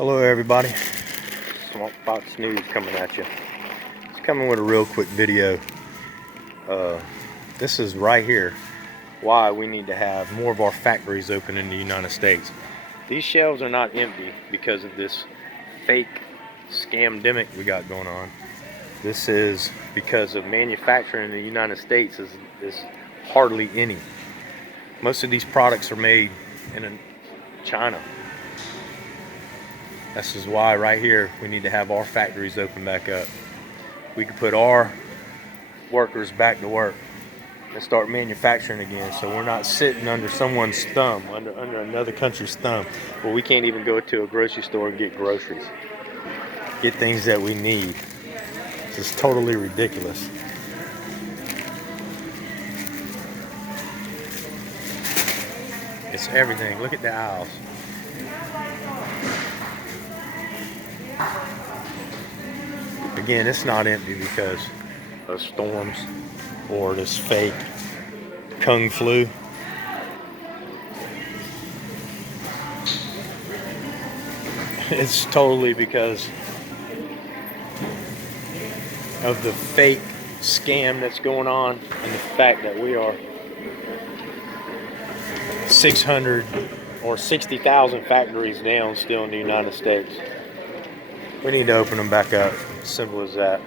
Hello everybody, Swamp Fox News coming at you. It's coming with a real quick video. This is right here why we need to have more of our factories open in the United States. These shelves are not empty because of this fake scamdemic we got going on. This is because of manufacturing in the United States is hardly any. Most of these products are made in China. This is why right here we need to have our factories open back up. We can put our workers back to work and start manufacturing again, so we're not sitting under someone's thumb, under another country's thumb, where we can't even go to a grocery store and get groceries, get things that we need. This is totally ridiculous. It's everything. Look at the aisles. Again, it's not empty because of storms or this fake Kung flu. It's totally because of the fake scam that's going on and the fact that we are 600 or 60,000 factories down still in the United States. We need to open them back up. Simple as that.